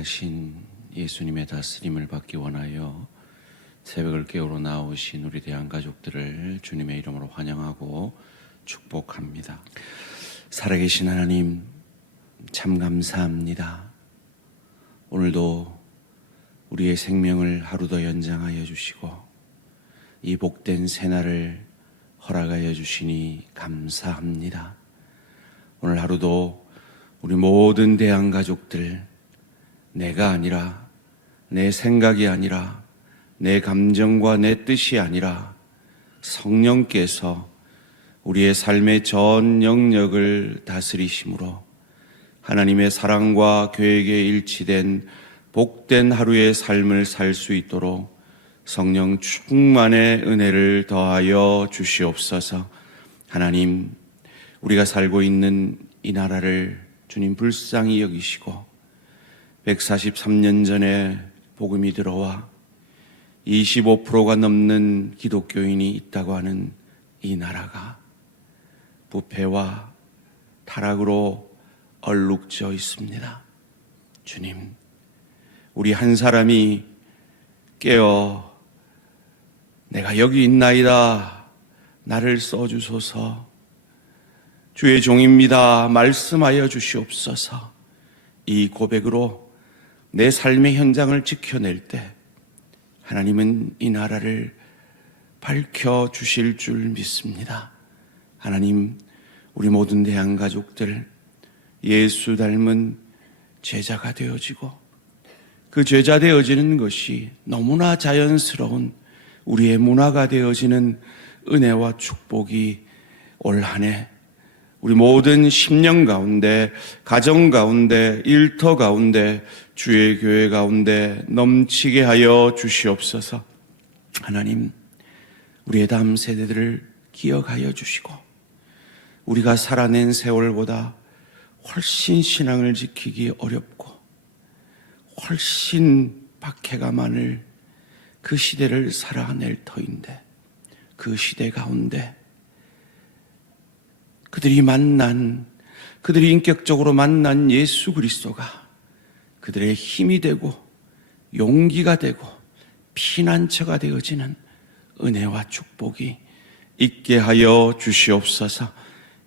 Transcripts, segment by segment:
신실하신 예수님의 다스림을 받기 원하여 새벽을 깨우러 나오신 우리 대한가족들을 주님의 이름으로 환영하고 축복합니다. 살아계신 하나님, 참 감사합니다. 오늘도 우리의 생명을 하루 더 연장하여 주시고 이 복된 새날을 허락하여 주시니 감사합니다. 오늘 하루도 우리 모든 대한가족들, 내가 아니라, 내 생각이 아니라, 내 감정과 내 뜻이 아니라 성령께서 우리의 삶의 전 영역을 다스리심으로 하나님의 사랑과 계획에 일치된 복된 하루의 삶을 살 수 있도록 성령 충만의 은혜를 더하여 주시옵소서. 하나님, 우리가 살고 있는 이 나라를 주님 불쌍히 여기시고 143년 전에 복음이 들어와 25%가 넘는 기독교인이 있다고 하는 이 나라가 부패와 타락으로 얼룩져 있습니다. 주님, 우리 한 사람이 깨어 내가 여기 있나이다, 나를 써주소서, 주의 종입니다, 말씀하여 주시옵소서, 이 고백으로 내 삶의 현장을 지켜낼 때 하나님은 이 나라를 밝혀주실 줄 믿습니다. 하나님, 우리 모든 대한가족들 예수 닮은 제자가 되어지고 그 제자 되어지는 것이 너무나 자연스러운 우리의 문화가 되어지는 은혜와 축복이 올 한 해 우리 모든 10년 가운데, 가정 가운데, 일터 가운데, 주의 교회 가운데 넘치게 하여 주시옵소서. 하나님, 우리의 다음 세대들을 기억하여 주시고 우리가 살아낸 세월보다 훨씬 신앙을 지키기 어렵고 훨씬 박해가 많을 그 시대를 살아낼 터인데, 그 시대 가운데 그들이 인격적으로 만난 예수 그리스도가 그들의 힘이 되고 용기가 되고 피난처가 되어지는 은혜와 축복이 있게 하여 주시옵소서.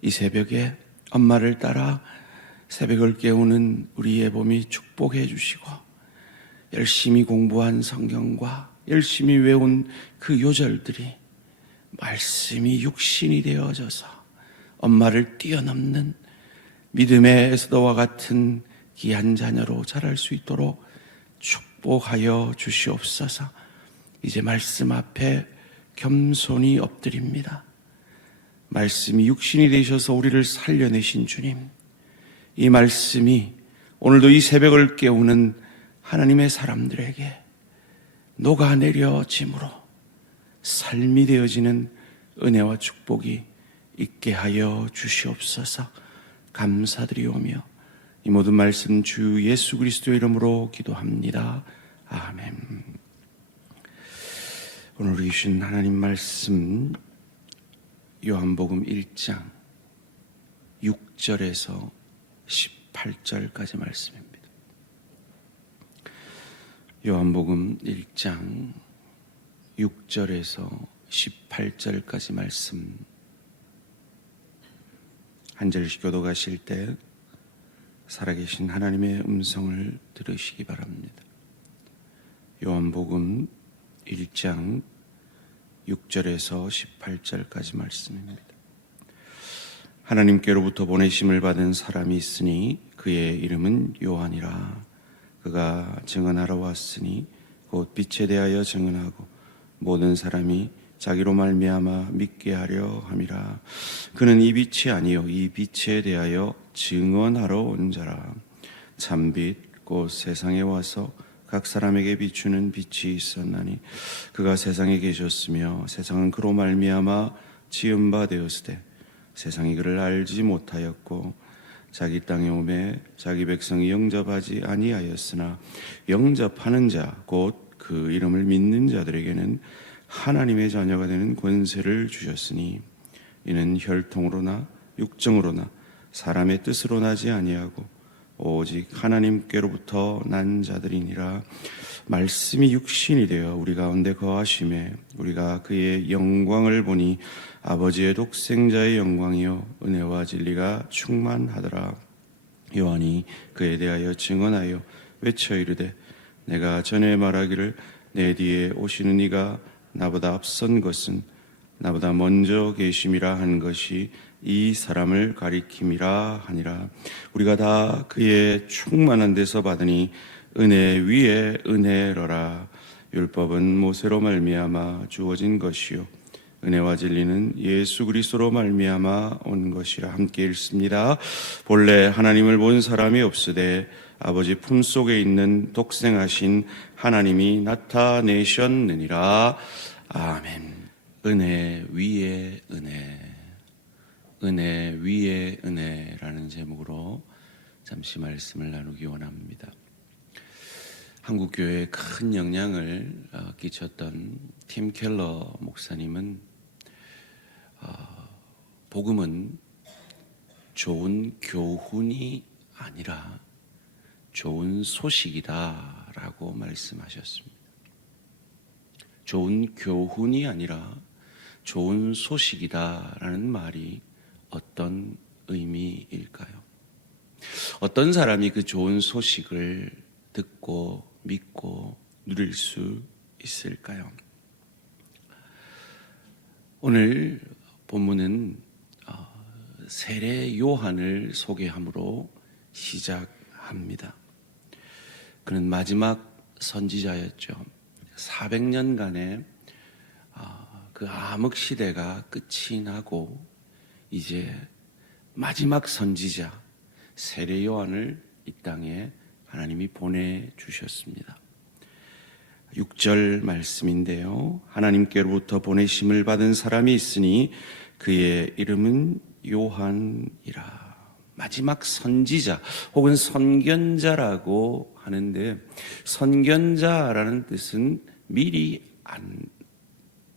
이 새벽에 엄마를 따라 새벽을 깨우는 우리 예봄이 축복해 주시고 열심히 공부한 성경과 열심히 외운 그 요절들이 말씀이 육신이 되어져서 엄마를 뛰어넘는 믿음의 에스더와 같은 귀한 자녀로 자랄 수 있도록 축복하여 주시옵소서. 이제 말씀 앞에 겸손히 엎드립니다. 말씀이 육신이 되셔서 우리를 살려내신 주님, 이 말씀이 오늘도 이 새벽을 깨우는 하나님의 사람들에게 녹아내려짐으로 삶이 되어지는 은혜와 축복이 있게 하여 주시옵소서. 감사드리오며 이 모든 말씀 주 예수 그리스도의 이름으로 기도합니다. 아멘. 오늘 우리 주신 하나님 말씀 요한복음 1장 6절에서 18절까지 말씀입니다. 요한복음 1장 6절에서 18절까지 말씀, 한 절씩 교독하실 때 살아계신 하나님의 음성을 들으시기 바랍니다. 요한복음 1장 6절에서 18절까지 말씀입니다. 하나님께로부터 보내심을 받은 사람이 있으니 그의 이름은 요한이라. 그가 증언하러 왔으니 곧 빛에 대하여 증언하고 모든 사람이 자기로 말미암아 믿게 하려 함이라. 그는 이 빛이 아니요 이 빛에 대하여 증언하러 온 자라. 참빛 곧 세상에 와서 각 사람에게 비추는 빛이 있었나니 그가 세상에 계셨으며 세상은 그로 말미암아 지은 바 되었으되 세상이 그를 알지 못하였고 자기 땅에 오매 자기 백성이 영접하지 아니하였으나 영접하는 자 곧 그 이름을 믿는 자들에게는 하나님의 자녀가 되는 권세를 주셨으니 이는 혈통으로나 육정으로나 사람의 뜻으로 나지 아니하고 오직 하나님께로부터 난 자들이니라. 말씀이 육신이 되어 우리 가운데 거하심에 우리가 그의 영광을 보니 아버지의 독생자의 영광이요 은혜와 진리가 충만하더라. 요한이 그에 대하여 증언하여 외쳐 이르되 내가 전에 말하기를 내 뒤에 오시는 이가 나보다 앞선 것은 나보다 먼저 계심이라 한 것이 이 사람을 가리킴이라 하니라. 우리가 다 그의 충만한 데서 받으니 은혜 위에 은혜로라. 율법은 모세로 말미암아 주어진 것이요 은혜와 진리는 예수 그리스도로 말미암아 온 것이라. 함께 읽습니다. 본래 하나님을 본 사람이 없으되 아버지 품속에 있는 독생하신 하나님이 나타내셨느니라. 아멘. 은혜 위에 은혜, 은혜 위에 은혜라는 제목으로 잠시 말씀을 나누기 원합니다. 한국교회에 큰 영향을 끼쳤던 팀 켈러 목사님은 복음은 좋은 교훈이 아니라 좋은 소식이다 라고 말씀하셨습니다. 좋은 교훈이 아니라 좋은 소식이다 라는 말이 어떤 의미일까요? 어떤 사람이 그 좋은 소식을 듣고 믿고 누릴 수 있을까요? 오늘 본문은 세례 요한을 소개함으로 시작합니다. 그는 마지막 선지자였죠. 400년간의 그 암흑 시대가 끝이 나고 이제 마지막 선지자 세례 요한을 이 땅에 하나님이 보내주셨습니다. 6절 말씀인데요. 하나님께로부터 보내심을 받은 사람이 있으니 그의 이름은 요한이라. 마지막 선지자 혹은 선견자라고 하는데, 선견자라는 뜻은 미리 안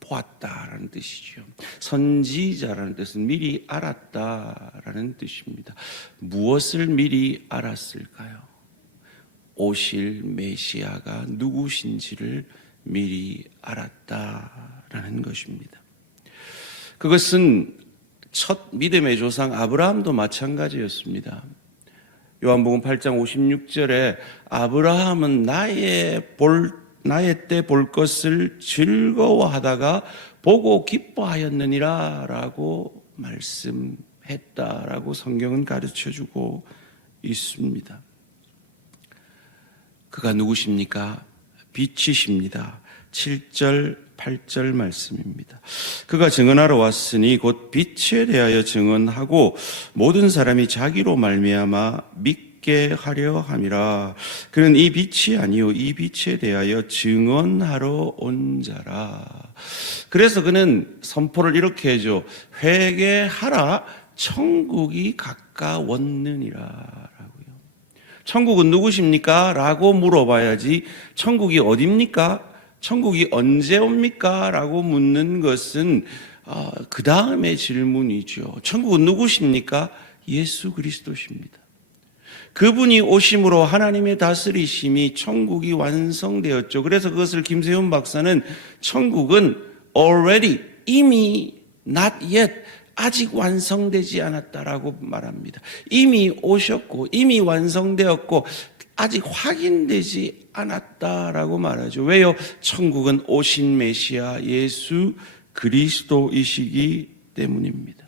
보았다라는 뜻이죠. 선지자라는 뜻은 미리 알았다라는 뜻입니다. 무엇을 미리 알았을까요? 오실 메시아가 누구신지를 미리 알았다라는 것입니다. 그것은 첫 믿음의 조상 아브라함도 마찬가지였습니다. 요한복음 8장 56절에 아브라함은 나의 때 볼 것을 즐거워하다가 보고 기뻐하였느니라 라고 말씀했다라고 성경은 가르쳐주고 있습니다. 그가 누구십니까? 빛이십니다. 7절 8절 말씀입니다. 그가 증언하러 왔으니 곧 빛에 대하여 증언하고 모든 사람이 자기로 말미암아 믿게 하려 함이라. 그는 이 빛이 아니요 이 빛에 대하여 증언하러 온 자라. 그래서 그는 선포를 이렇게 해줘. 회개하라, 천국이 가까웠느니라. 천국은 누구십니까? 라고 물어봐야지 천국이 어딥니까? 천국이 언제 옵니까? 라고 묻는 것은 그 다음의 질문이죠. 천국은 누구십니까? 예수 그리스도십니다. 그분이 오심으로 하나님의 다스리심이 천국이 완성되었죠. 그래서 그것을 김세훈 박사는 천국은 already, 이미, not yet, 아직 완성되지 않았다라고 말합니다. 이미 오셨고 이미 완성되었고 아직 확인되지 않았다라고 말하죠. 왜요? 천국은 오신 메시아 예수 그리스도이시기 때문입니다.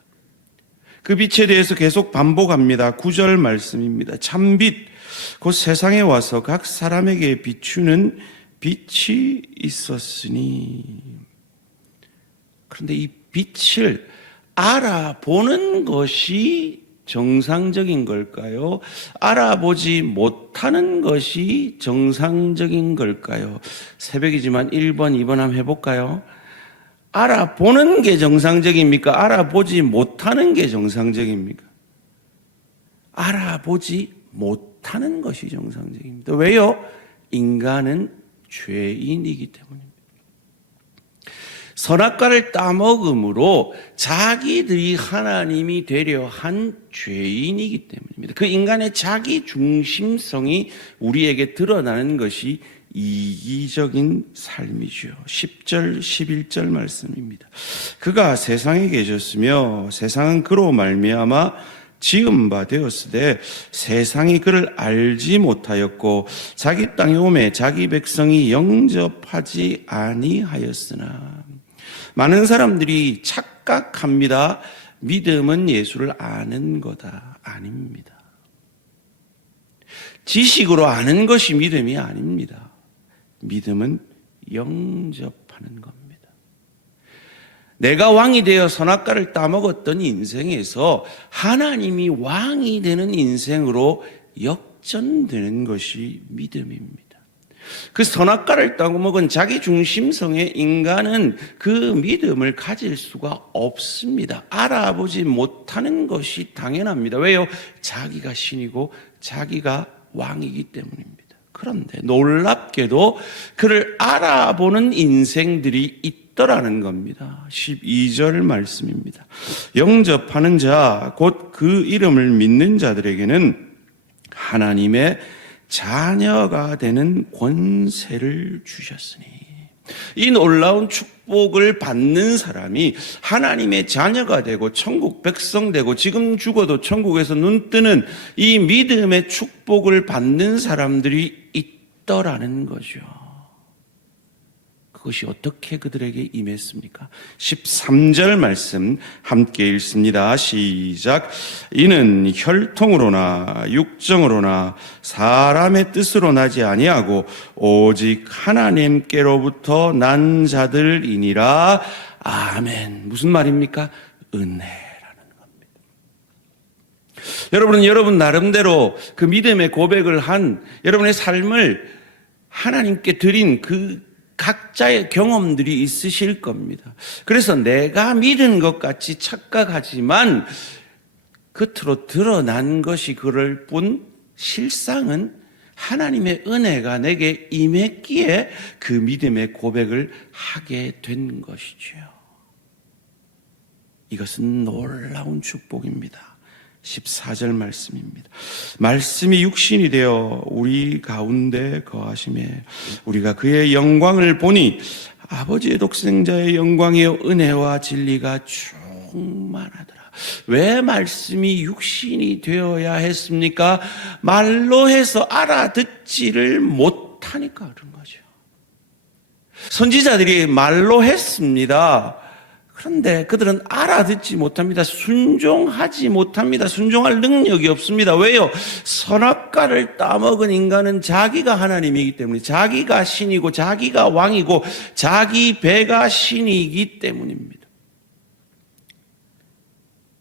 그 빛에 대해서 계속 반복합니다. 9절 말씀입니다. 참빛, 곧 세상에 와서 각 사람에게 비추는 빛이 있었으니. 그런데 이 빛을 알아보는 것이 정상적인 걸까요? 알아보지 못하는 것이 정상적인 걸까요? 새벽이지만 1번, 2번 한번 해볼까요? 알아보는 게 정상적입니까? 알아보지 못하는 게 정상적입니까? 알아보지 못하는 것이 정상적입니다. 왜요? 인간은 죄인이기 때문입니다. 선악과를 따먹음으로 자기들이 하나님이 되려 한 죄인이기 때문입니다. 그 인간의 자기 중심성이 우리에게 드러나는 것이 이기적인 삶이죠. 10절 11절 말씀입니다. 그가 세상에 계셨으며 세상은 그로 말미암아 지은 바 되었으되 세상이 그를 알지 못하였고 자기 땅에 오매 자기 백성이 영접하지 아니하였으나. 많은 사람들이 착각합니다. 믿음은 예수를 아는 거다. 아닙니다. 지식으로 아는 것이 믿음이 아닙니다. 믿음은 영접하는 겁니다. 내가 왕이 되어 선악과를 따먹었던 인생에서 하나님이 왕이 되는 인생으로 역전되는 것이 믿음입니다. 그 선악과를 따먹은 자기 중심성의 인간은 그 믿음을 가질 수가 없습니다. 알아보지 못하는 것이 당연합니다. 왜요? 자기가 신이고 자기가 왕이기 때문입니다. 그런데 놀랍게도 그를 알아보는 인생들이 있더라는 겁니다. 12절 말씀입니다. 영접하는 자, 곧 그 이름을 믿는 자들에게는 하나님의 자녀가 되는 권세를 주셨으니. 이 놀라운 축복을 받는 사람이 하나님의 자녀가 되고 천국 백성 되고 지금 죽어도 천국에서 눈 뜨는 이 믿음의 축복을 받는 사람들이 있더라는 거죠. 그것이 어떻게 그들에게 임했습니까? 13절 말씀 함께 읽습니다. 시작. 이는 혈통으로나 육정으로나 사람의 뜻으로 나지 아니하고 오직 하나님께로부터 난 자들이니라. 아멘. 무슨 말입니까? 은혜라는 겁니다. 여러분은 여러분 나름대로 그 믿음의 고백을 한 여러분의 삶을 하나님께 드린 그 각자의 경험들이 있으실 겁니다. 그래서 내가 믿은 것 같이 착각하지만 겉으로 드러난 것이 그럴 뿐 실상은 하나님의 은혜가 내게 임했기에 그 믿음의 고백을 하게 된 것이죠. 이것은 놀라운 축복입니다. 14절 말씀입니다. 말씀이 육신이 되어 우리 가운데 거하심에 우리가 그의 영광을 보니 아버지의 독생자의 영광이요 은혜와 진리가 충만하더라. 왜 말씀이 육신이 되어야 했습니까? 말로 해서 알아듣지를 못하니까 그런 거죠. 선지자들이 말로 했습니다. 그런데 그들은 알아듣지 못합니다. 순종하지 못합니다. 순종할 능력이 없습니다. 왜요? 선악과를 따먹은 인간은 자기가 하나님이기 때문에 자기가 신이고 자기가 왕이고 자기 배가 신이기 때문입니다.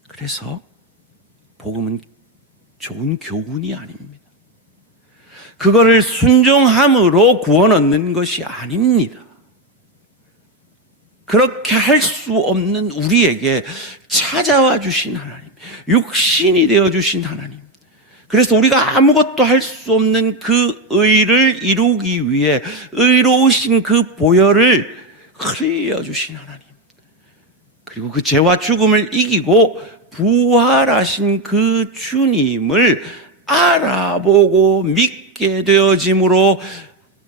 그래서 복음은 좋은 교훈이 아닙니다. 그거를 순종함으로 구원 얻는 것이 아닙니다. 그렇게 할 수 없는 우리에게 찾아와 주신 하나님, 육신이 되어 주신 하나님. 그래서 우리가 아무것도 할 수 없는 그 의를 이루기 위해 의로우신 그 보혈을 흘려 주신 하나님. 그리고 그 죄와 죽음을 이기고 부활하신 그 주님을 알아보고 믿게 되어짐으로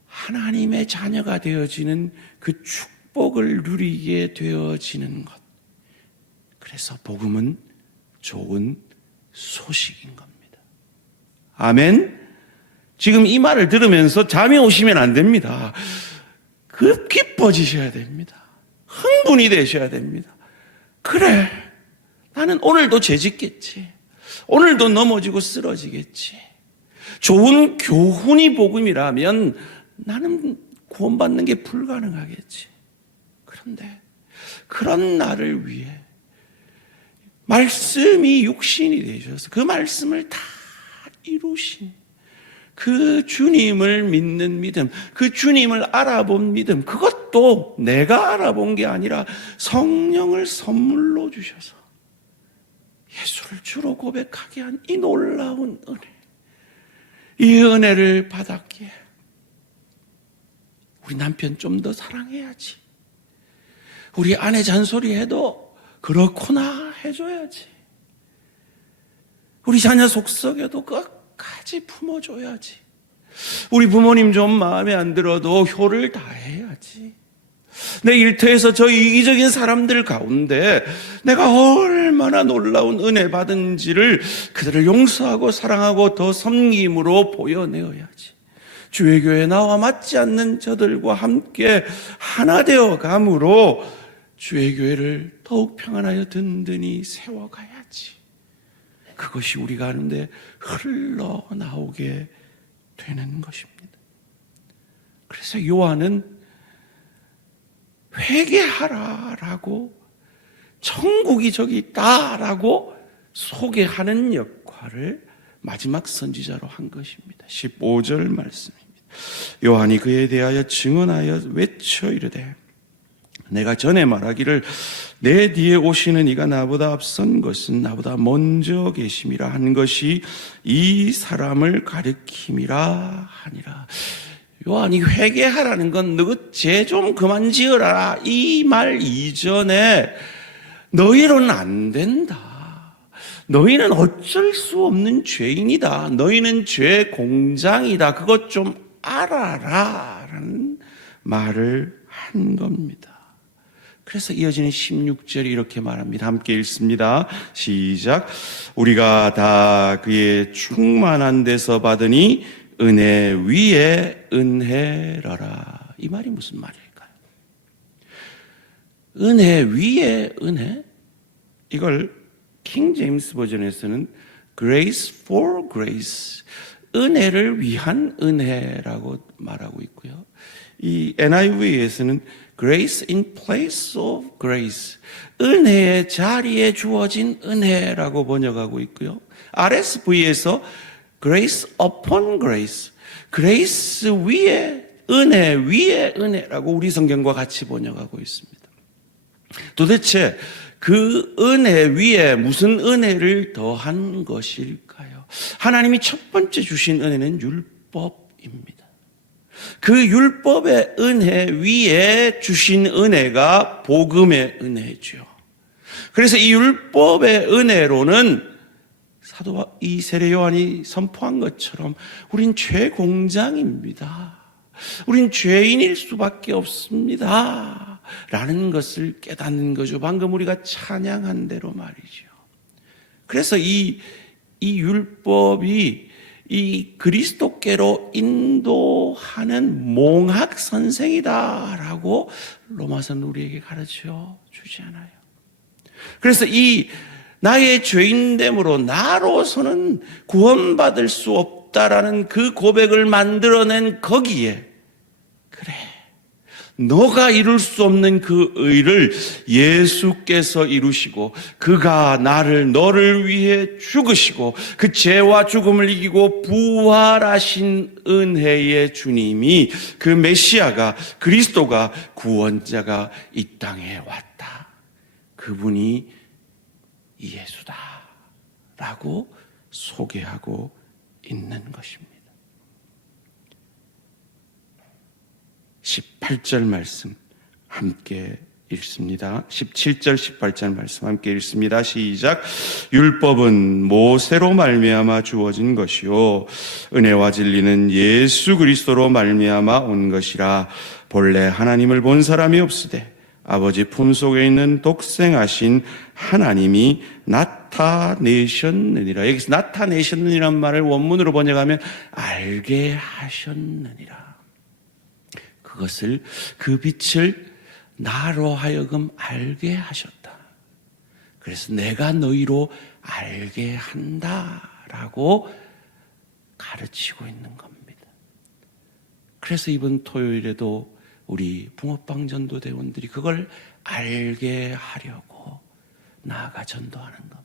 하나님의 자녀가 되어지는 그 축복을 누리게 되어지는 것. 그래서 복음은 좋은 소식인 겁니다. 아멘. 지금 이 말을 들으면서 잠이 오시면 안 됩니다. 기뻐지셔야 됩니다. 흥분이 되셔야 됩니다. 그래, 나는 오늘도 죄짓겠지. 오늘도 넘어지고 쓰러지겠지. 좋은 교훈이 복음이라면 나는 구원받는 게 불가능하겠지. 그런데 그런 나를 위해 말씀이 육신이 되셔서 그 말씀을 다 이루신 그 주님을 믿는 믿음, 그 주님을 알아본 믿음, 그것도 내가 알아본 게 아니라 성령을 선물로 주셔서 예수를 주로 고백하게 한 이 놀라운 은혜, 이 은혜를 받았기에 우리 남편 좀 더 사랑해야지, 우리 아내 잔소리해도 그렇구나 해줘야지. 우리 자녀 속썩여도 끝까지 품어줘야지. 우리 부모님 좀 마음에 안 들어도 효를 다해야지. 내 일터에서 저 이기적인 사람들 가운데 내가 얼마나 놀라운 은혜 받은지를 그들을 용서하고 사랑하고 더 섬김으로 보여내어야지. 주의 교회에 나와 맞지 않는 저들과 함께 하나 되어 감으로 주의 교회를 더욱 평안하여 든든히 세워가야지. 그것이 우리가 하는데 흘러나오게 되는 것입니다. 그래서 요한은 회개하라라고, 천국이 저기 있다라고 소개하는 역할을 마지막 선지자로 한 것입니다. 15절 말씀입니다. 요한이 그에 대하여 증언하여 외쳐 이르되 내가 전에 말하기를 내 뒤에 오시는 이가 나보다 앞선 것은 나보다 먼저 계심이라 한 것이 이 사람을 가리킴이라 하니라. 요한이 회개하라는 건 너 죄 좀 그만 지어라 이 말 이전에 너희로는 안 된다. 너희는 어쩔 수 없는 죄인이다. 너희는 죄 공장이다. 그것 좀 알아라 라는 말을 한 겁니다. 그래서 이어지는 16절이 이렇게 말합니다. 함께 읽습니다. 시작. 우리가 다 그의 충만한 데서 받으니 은혜 위에 은혜라라. 이 말이 무슨 말일까요? 은혜 위에 은혜? 이걸 킹 제임스 버전에서는 grace for grace, 은혜를 위한 은혜라고 말하고 있고요. 이 NIV에서는 grace in place of grace, 은혜의 자리에 주어진 은혜라고 번역하고 있고요. RSV에서 grace upon grace, grace 위에 은혜 위에 은혜라고 우리 성경과 같이 번역하고 있습니다. 도대체 그 은혜 위에 무슨 은혜를 더한 것일까요? 하나님이 첫 번째 주신 은혜는 율법입니다. 그 율법의 은혜 위에 주신 은혜가 복음의 은혜죠. 그래서 이 율법의 은혜로는 사도 이 세례 요한이 선포한 것처럼 우린 죄 공장입니다. 우린 죄인일 수밖에 없습니다. 라는 것을 깨닫는 거죠. 방금 우리가 찬양한 대로 말이죠. 그래서 이 율법이 이 그리스도께로 인도하는 몽학 선생이다라고 로마서는 우리에게 가르쳐 주지 않아요. 그래서 이 나의 죄인됨으로 나로서는 구원받을 수 없다라는 그 고백을 만들어낸 거기에, 그래, 너가 이룰 수 없는 그 의를 예수께서 이루시고 그가 너를 위해 죽으시고 그 죄와 죽음을 이기고 부활하신 은혜의 주님이, 그 메시아가, 그리스도가, 구원자가 이 땅에 왔다. 그분이 예수다 라고 소개하고 있는 것입니다. 18절 말씀 함께 읽습니다. 17절 18절 말씀 함께 읽습니다. 시작. 율법은 모세로 말미암아 주어진 것이요 은혜와 진리는 예수 그리스도로 말미암아 온 것이라. 본래 하나님을 본 사람이 없으되 아버지 품속에 있는 독생하신 하나님이 나타내셨느니라. 여기서 나타내셨느니란 말을 원문으로 번역하면 알게 하셨느니라. 그것을, 그 빛을 나로 하여금 알게 하셨다. 그래서 내가 너희로 알게 한다라고 가르치고 있는 겁니다. 그래서 이번 토요일에도 우리 붕어빵 전도대원들이 그걸 알게 하려고 나아가 전도하는 겁니다.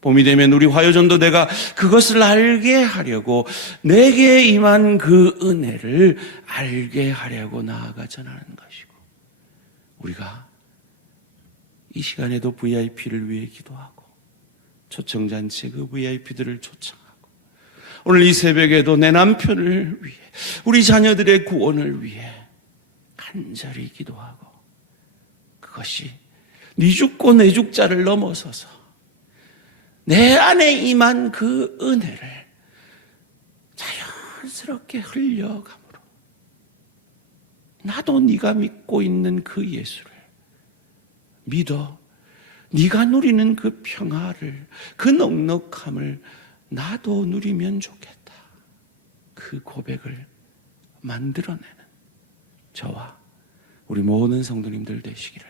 봄이 되면 우리 화요전도대가 그것을 알게 하려고, 내게 임한 그 은혜를 알게 하려고 나아가 전하는 것이고, 우리가 이 시간에도 VIP를 위해 기도하고 초청잔치에 그 VIP들을 초청하고, 오늘 이 새벽에도 내 남편을 위해, 우리 자녀들의 구원을 위해 간절히 기도하고 그것이 네 죽고 내 죽자를 넘어서서 내 안에 임한 그 은혜를 자연스럽게 흘려감으로 나도 네가 믿고 있는 그 예수를 믿어 네가 누리는 그 평화를, 그 넉넉함을 나도 누리면 좋겠다. 그 고백을 만들어내는 저와 우리 모든 성도님들 되시기를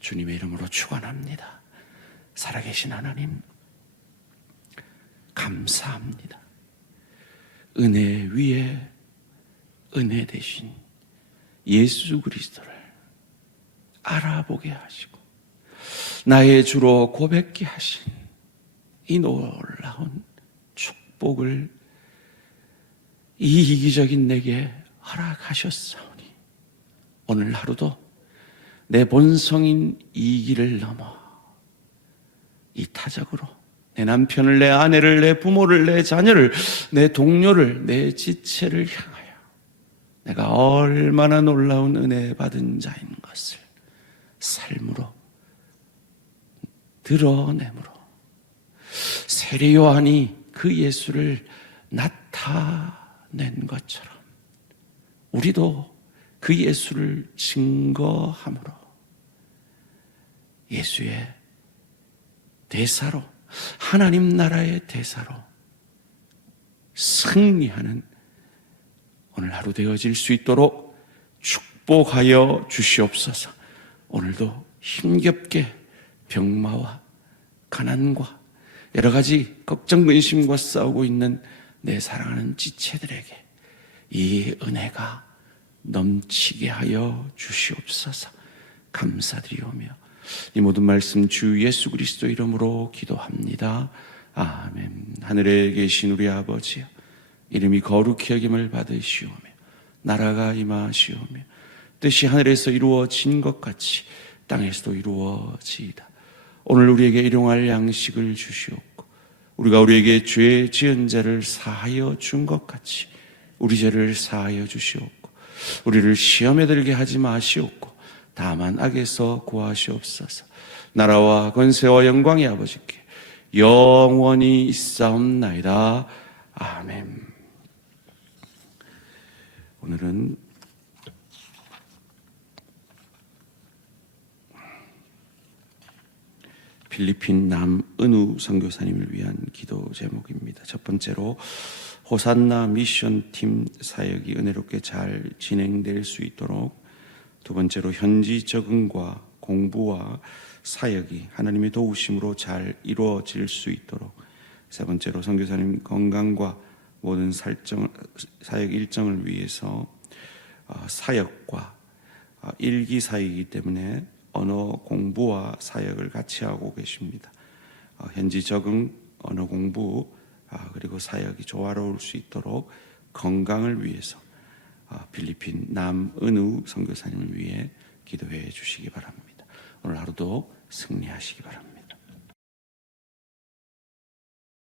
주님의 이름으로 축원합니다. 살아계신 하나님 감사합니다. 은혜 위에 은혜 대신 예수 그리스도를 알아보게 하시고 나의 주로 고백케 하신 이 놀라운 축복을 이 이기적인 내게 허락하셨사오니 오늘 하루도 내 본성인 이기를 넘어 이 타적으로 내 남편을, 내 아내를, 내 부모를, 내 자녀를, 내 동료를, 내 지체를 향하여 내가 얼마나 놀라운 은혜 받은 자인 것을 삶으로 드러내므로 세례 요한이 그 예수를 나타낸 것처럼 우리도 그 예수를 증거함으로 예수의 대사로, 하나님 나라의 대사로 승리하는 오늘 하루 되어질 수 있도록 축복하여 주시옵소서. 오늘도 힘겹게 병마와 가난과 여러 가지 걱정 근심과 싸우고 있는 내 사랑하는 지체들에게 이 은혜가 넘치게 하여 주시옵소서. 감사드리오며 이 모든 말씀 주 예수 그리스도 이름으로 기도합니다. 아멘. 하늘에 계신 우리 아버지여, 이름이 거룩히 여김을 받으시오며 나라가 임하시오며 뜻이 하늘에서 이루어진 것 같이 땅에서도 이루어지이다. 오늘 우리에게 일용할 양식을 주시옵고 우리가 우리에게 죄 지은 자를 사하여 준 것 같이 우리 죄를 사하여 주시옵고 우리를 시험에 들게 하지 마시옵고 다만 악에서 구하시옵소서. 나라와 권세와 영광이 아버지께 영원히 있사옵나이다. 아멘. 오늘은 필리핀 남은우 선교사님을 위한 기도 제목입니다. 첫 번째로 호산나 미션팀 사역이 은혜롭게 잘 진행될 수 있도록, 두 번째로 현지 적응과 공부와 사역이 하나님의 도우심으로 잘 이루어질 수 있도록, 세 번째로 선교사님 건강과 모든 사역 일정을 위해서 사역과 일기사이기 때문에 언어 공부와 사역을 같이 하고 계십니다. 현지 적응, 언어 공부, 그리고 사역이 조화로울 수 있도록 건강을 위해서 필리핀 남은우 선교사님을 위해 기도해 주시기 바랍니다. 오늘 하루도 승리하시기 바랍니다.